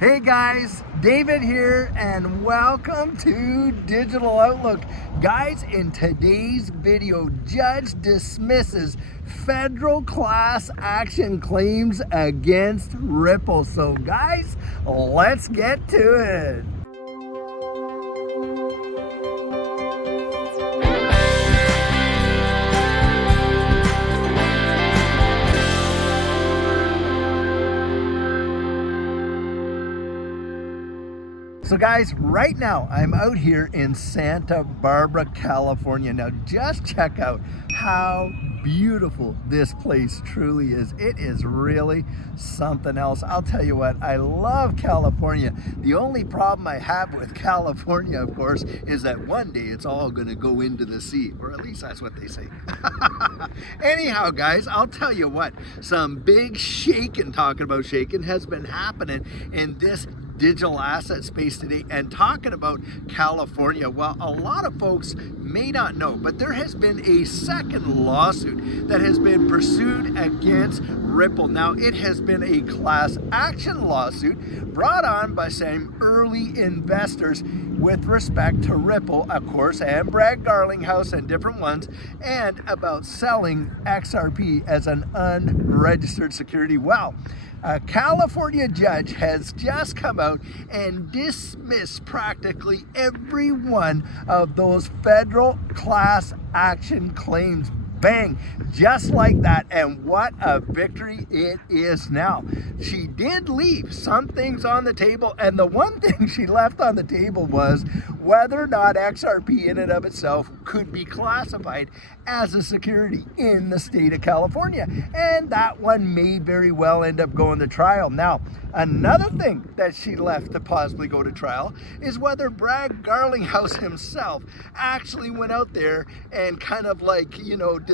Hey guys, David here, and welcome to Digital Outlook. Guys, in today's video, judge dismisses federal class action claims against Ripple. So guys, let's get to it. So guys, right now I'm out here in Santa Barbara, California. Now just check out how beautiful this place truly is. It is really something else. I'll tell you what, I love California. The only problem I have with California, of course, is that one day it's all gonna go into the sea, or at least that's what they say. Anyhow, guys, I'll tell you what, some big shaking, talking about shaking, has been happening in this digital asset space today. And talking about California, well, a lot of folks may not know, but there has been a second lawsuit that has been pursued against Ripple. Now, it has been a class action lawsuit brought on by some early investors with respect to Ripple, of course, and Brad Garlinghouse and different ones, and about selling XRP as an unregistered security. Well, a California judge has just come out and dismissed practically every one of those federal class action claims. Bang, just like that. And what a victory it is now. She did leave some things on the table, and the one thing she left on the table was whether or not XRP in and of itself could be classified as a security in the state of California. And that one may very well end up going to trial. Now, another thing that she left to possibly go to trial is whether Brad Garlinghouse himself actually went out there and kind of like,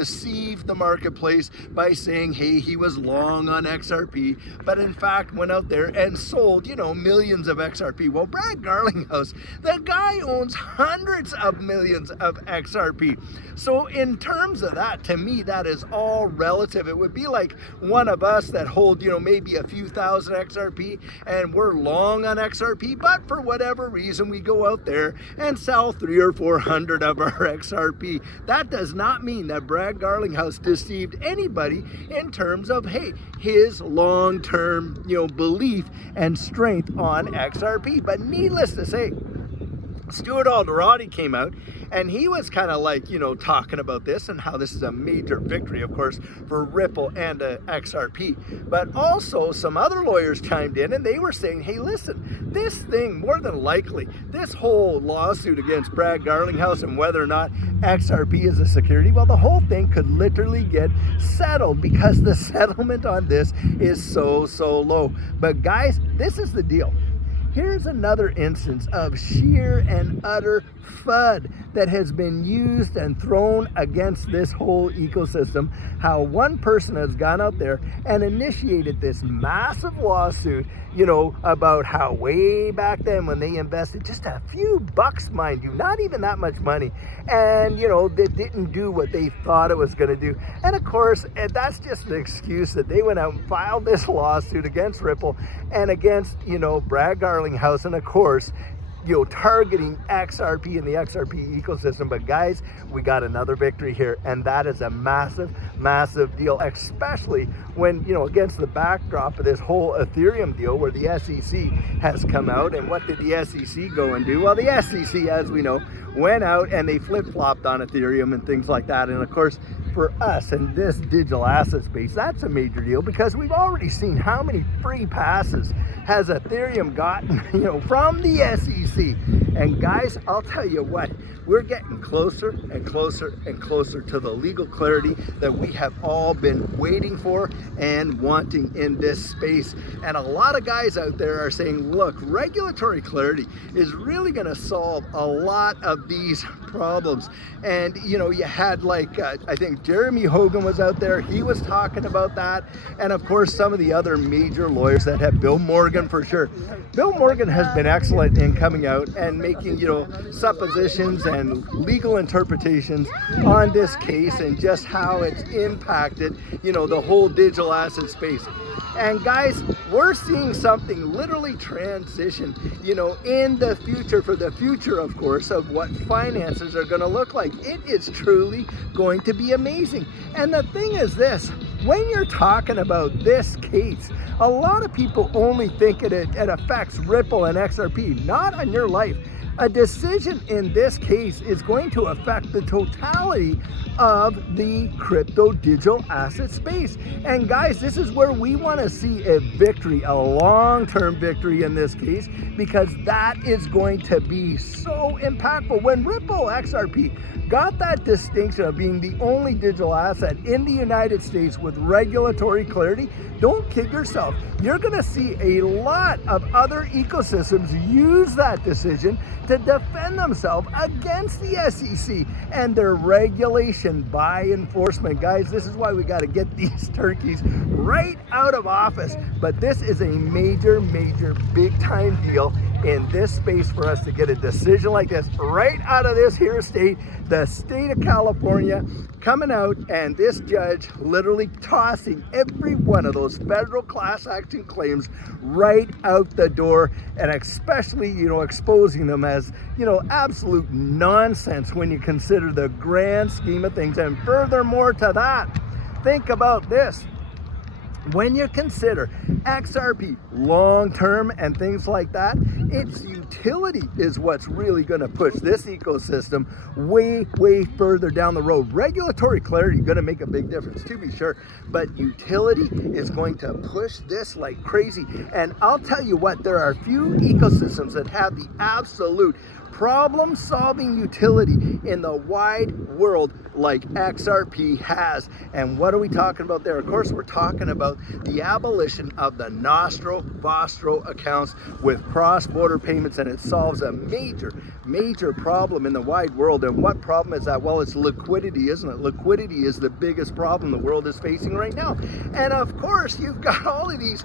deceived the marketplace by saying, hey, he was long on XRP, but in fact went out there and sold, millions of XRP. Well, Brad Garlinghouse, the guy owns hundreds of millions of XRP. So in terms of that, to me, that is all relative. It would be like one of us that hold, maybe a few thousand XRP, and we're long on XRP, but for whatever reason, we go out there and sell 300 or 400 of our XRP. That does not mean that Brad Garlinghouse deceived anybody in terms of, hey, his long-term, belief and strength on XRP. But needless to say, Stuart Alderati came out and he was kind of like, talking about this and how this is a major victory, of course, for Ripple and XRP. But also some other lawyers chimed in and they were saying, hey, listen, this thing, more than likely, this whole lawsuit against Brad Garlinghouse and whether or not XRP is a security, well, the whole thing could literally get settled because the settlement on this is so low. But guys, this is the deal. Here's another instance of sheer and utter FUD that has been used and thrown against this whole ecosystem. How one person has gone out there and initiated this massive lawsuit, about how way back then when they invested just a few bucks, mind you, not even that much money, and they didn't do what they thought it was going to do. And of course, that's just an excuse that they went out and filed this lawsuit against Ripple and against, Brad Garlinghouse, and of course, targeting XRP and the XRP ecosystem. But guys, we got another victory here, and that is a massive deal, especially when, against the backdrop of this whole Ethereum deal where the SEC has come out. And what did the SEC go and do? Well, the SEC, as we know, went out and they flip-flopped on Ethereum and things like that. And of course, for us in this digital asset space, that's a major deal because we've already seen how many free passes has Ethereum gotten, from the SEC. And guys, I'll tell you what, we're getting closer and closer and closer to the legal clarity that we have all been waiting for and wanting in this space. And a lot of guys out there are saying, look, regulatory clarity is really going to solve a lot of these problems. And you know, you had like I think Jeremy Hogan was out there, he was talking about that, and of course some of the other major lawyers that have, Bill Morgan for sure. Bill Morgan has been excellent in coming out and making, you know, suppositions and legal interpretations on this case and just how it's impacted, you know, the whole digital asset space. And guys, we're seeing something literally transition, you know, in the future, for the future, of course, of what finances are going to look like. It is truly going to be amazing. And the thing is this, when you're talking about this case, a lot of people only think it affects Ripple and XRP, not on your life. A decision in this case is going to affect the totality of the crypto digital asset space. And guys, this is where we want to see a victory, a long-term victory in this case, because that is going to be so impactful. When Ripple XRP got that distinction of being the only digital asset in the United States with regulatory clarity, don't kid yourself. You're going to see a lot of other ecosystems use that decision to defend themselves against the SEC and their regulation by enforcement. Guys, this is why we got to get these turkeys right out of office. But this is a major, major, big time deal in this space for us to get a decision like this right out of this here state, the state of California, coming out, and this judge literally tossing every one of those federal class action claims right out the door, and especially, you know, exposing them as, you know, absolute nonsense when you consider the grand scheme of things. And furthermore to that, think about this. When you consider XRP long-term and things like that, its utility is what's really going to push this ecosystem way, way further down the road. Regulatory clarity is going to make a big difference, to be sure, but utility is going to push this like crazy. And I'll tell you what, there are few ecosystems that have the absolute problem-solving utility in the wide world like XRP has. And what are we talking about there? Of course, we're talking about the abolition of the Nostro-Vostro accounts with cross-border payments, and it solves a major, major problem in the wide world. And what problem is that? Well, it's liquidity, isn't it? Liquidity is the biggest problem the world is facing right now. And of course, you've got all of these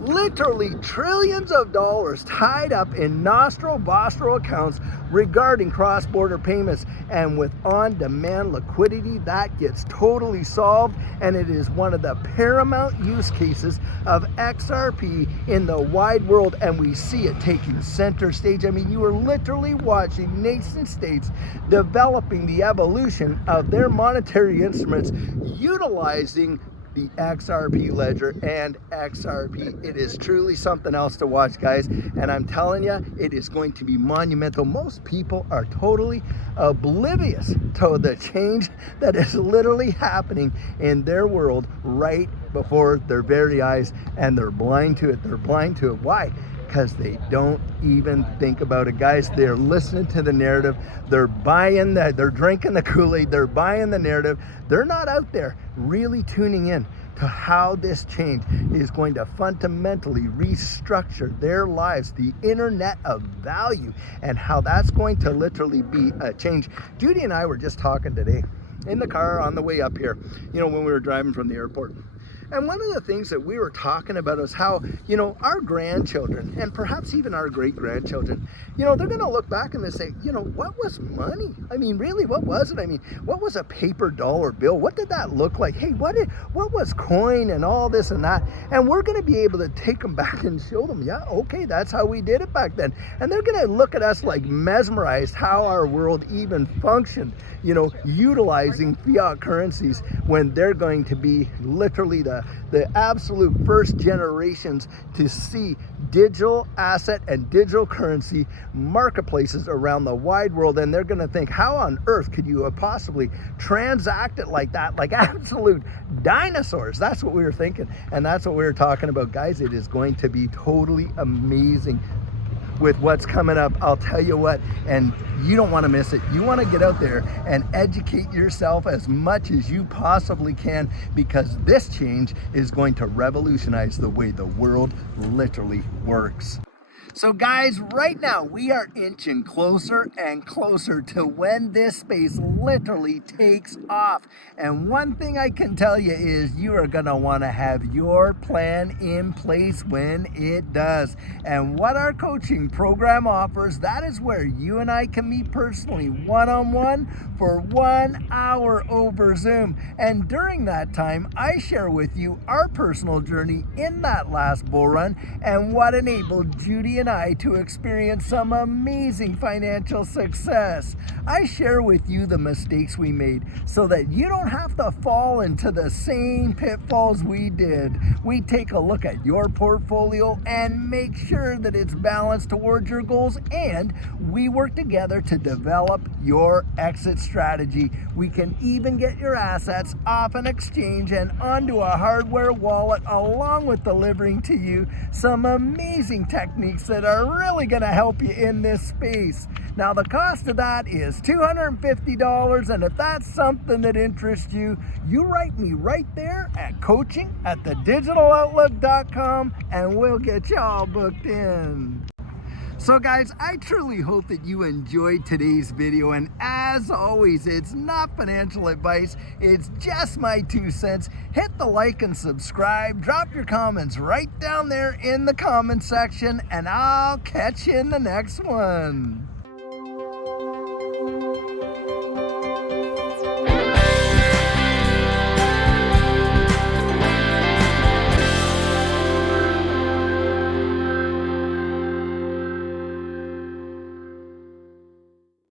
literally trillions of dollars tied up in Nostro-Vostro accounts regarding cross-border payments, and with on-demand liquidity, that gets totally solved, and it is one of the paramount use cases of XRP in the wide world, and we see it taking center stage. I mean, you are literally watching nation states developing the evolution of their monetary instruments utilizing the XRP ledger and XRP. It is truly something else to watch, guys, and I'm telling you, it is going to be monumental. Most people are totally oblivious to the change that is literally happening in their world right before their very eyes, and they're blind to it. They're blind to it. Why? Because they don't even think about it, guys. They're listening to the narrative. They're buying that. They're drinking the Kool-Aid. They're buying the narrative. They're not out there really tuning in to how this change is going to fundamentally restructure their lives, the internet of value, and how that's going to literally be a change. Judy and I were just talking today in the car on the way up here, you know, when we were driving from the airport. And one of the things that we were talking about is how, you know, our grandchildren, and perhaps even our great-grandchildren, you know, they're going to look back and they say, you know, what was money? I mean, really, what was it? I mean, what was a paper dollar bill? What did that look like? Hey, what was coin and all this and that? And we're going to be able to take them back and show them, yeah, okay, that's how we did it back then. And they're going to look at us like mesmerized how our world even functioned, you know, utilizing fiat currencies, when they're going to be literally the absolute first generations to see digital asset and digital currency marketplaces around the wide world. And they're going to think, how on earth could you possibly transact it like that, like absolute dinosaurs? That's what we were thinking, and that's what we were talking about, guys. It is going to be totally amazing with what's coming up. I'll tell you what, and you don't want to miss it. You want to get out there and educate yourself as much as you possibly can, because this change is going to revolutionize the way the world literally works. So guys, right now we are inching closer and closer to when this space literally takes off. And one thing I can tell you is you are gonna wanna have your plan in place when it does. And what our coaching program offers, that is where you and I can meet personally one-on-one for 1 hour over Zoom. And during that time, I share with you our personal journey in that last bull run and what enabled Judy and I to experience some amazing financial success. I share with you the mistakes we made so that you don't have to fall into the same pitfalls we did. We take a look at your portfolio and make sure that it's balanced towards your goals, and we work together to develop your exit strategy. We can even get your assets off an exchange and onto a hardware wallet, along with delivering to you some amazing techniques that are really going to help you in this space. Now, the cost of that is $250, and if that's something that interests you, you write me right there at coaching@thedigital.com and we'll get you all booked in. So guys, I truly hope that you enjoyed today's video, and as always, it's not financial advice, it's just my 2 cents. Hit the like and subscribe, drop your comments right down there in the comment section, and I'll catch you in the next one.